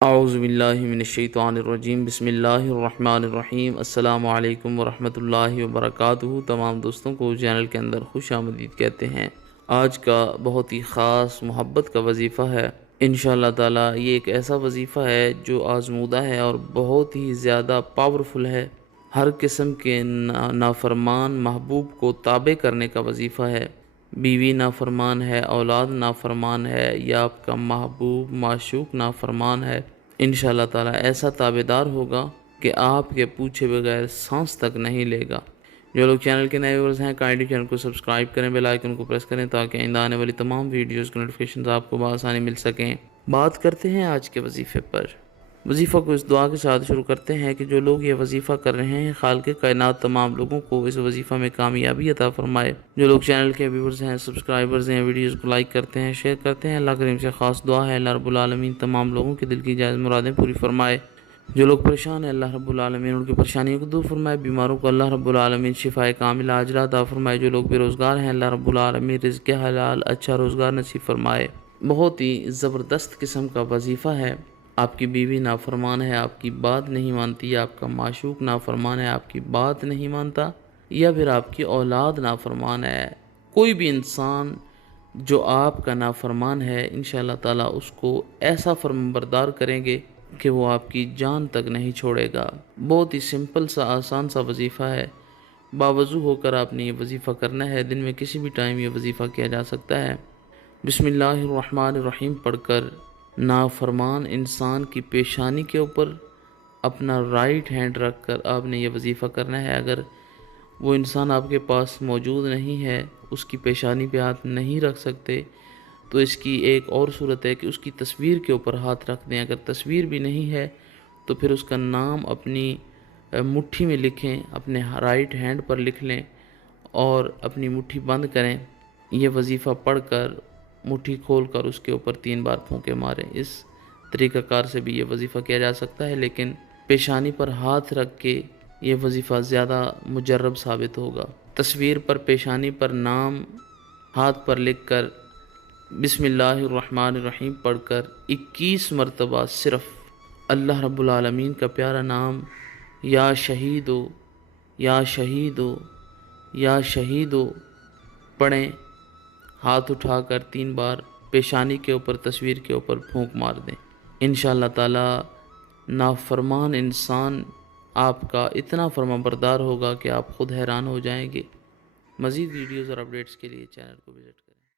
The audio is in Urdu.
اعوذ باللہ من الشیطان الرجیم، بسم اللہ الرحمن الرحیم۔ السلام علیکم ورحمۃ اللہ وبرکاتہ۔ تمام دوستوں کو چینل کے اندر خوش آمدید کہتے ہیں۔ آج کا بہت ہی خاص محبت کا وظیفہ ہے۔ انشاءاللہ تعالی یہ ایک ایسا وظیفہ ہے جو آزمودہ ہے اور بہت ہی زیادہ پاورفل ہے۔ ہر قسم کے نافرمان محبوب کو تابع کرنے کا وظیفہ ہے۔ بیوی نافرمان ہے، اولاد نافرمان ہے، یا آپ کا محبوب معشوق نافرمان ہے، انشاءاللہ تعالی ایسا تابعدار ہوگا کہ آپ کے پوچھے بغیر سانس تک نہیں لے گا۔ جو لوگ چینل کے نئے ویورز ہیں، کائنڈلی چینل کو سبسکرائب کریں، بیل آئیکن کو پریس کریں تاکہ آئندہ آنے والی تمام ویڈیوز کی نوٹیفیکیشنز آپ کو بآسانی مل سکیں۔ بات کرتے ہیں آج کے وظیفے پر۔ وظیفہ کو اس دعا کے ساتھ شروع کرتے ہیں کہ جو لوگ یہ وظیفہ کر رہے ہیں، خالق کائنات تمام لوگوں کو اس وظیفہ میں کامیابی عطا فرمائے۔ جو لوگ چینل کے ویورز ہیں، سبسکرائبرز ہیں، ویڈیوز کو لائک کرتے ہیں، شیئر کرتے ہیں، اللہ کریم سے خاص دعا ہے اللہ رب العالمین تمام لوگوں کے دل کی جائز مرادیں پوری فرمائے۔ جو لوگ پریشان ہیں، اللہ رب العالمین ان کی پریشانیوں کو دور فرمائے۔ بیماروں کو اللہ رب العالمین شفائے کاملہ عاجلہ عطا فرمائے۔ جو لوگ بے روزگار ہیں، اللہ رب العالمین رزق حلال اچھا روزگار نصیب فرمائے۔ بہت ہی زبردست قسم کا وظیفہ ہے۔ آپ کی بیوی نافرمان ہے، آپ کی بات نہیں مانتی، آپ کا معشوق نافرمان ہے، آپ کی بات نہیں مانتا، یا پھر آپ کی اولاد نافرمان ہے، کوئی بھی انسان جو آپ کا نافرمان ہے، انشاءاللہ تعالی اس کو ایسا فرمانبردار کریں گے کہ وہ آپ کی جان تک نہیں چھوڑے گا۔ بہت ہی سمپل سا آسان سا وظیفہ ہے۔ باوضو ہو کر آپ نے یہ وظیفہ کرنا ہے۔ دن میں کسی بھی ٹائم یہ وظیفہ کیا جا سکتا ہے۔ بسم اللہ الرحمن الرحیم پڑھ کر نافرمان انسان کی پیشانی کے اوپر اپنا رائٹ ہینڈ رکھ کر آپ نے یہ وظیفہ کرنا ہے۔ اگر وہ انسان آپ کے پاس موجود نہیں ہے، اس کی پیشانی پہ ہاتھ نہیں رکھ سکتے، تو اس کی ایک اور صورت ہے کہ اس کی تصویر کے اوپر ہاتھ رکھ دیں۔ اگر تصویر بھی نہیں ہے تو پھر اس کا نام اپنی مٹھی میں لکھیں، اپنے رائٹ ہینڈ پر لکھ لیں اور اپنی مٹھی بند کریں۔ یہ وظیفہ پڑھ کر مٹھی کھول کر اس کے اوپر 3 بار پھونکے ماریں۔ اس طریقہ کار سے بھی یہ وظیفہ کیا جا سکتا ہے، لیکن پیشانی پر ہاتھ رکھ کے یہ وظیفہ زیادہ مجرب ثابت ہوگا۔ تصویر پر پیشانی پر نام ہاتھ پر لکھ کر بسم اللہ الرحمن الرحیم پڑھ کر 21 مرتبہ صرف اللہ رب العالمین کا پیارا نام یا شہیدو یا شہیدو یا شہیدو پڑھیں۔ ہاتھ اٹھا کر 3 بار پیشانی کے اوپر تصویر کے اوپر پھونک مار دیں۔ انشاءاللہ تعالی نافرمان انسان آپ کا اتنا فرمانبردار ہوگا کہ آپ خود حیران ہو جائیں گے۔ مزید ویڈیوز اور اپڈیٹس کے لیے چینل کو وزٹ کریں۔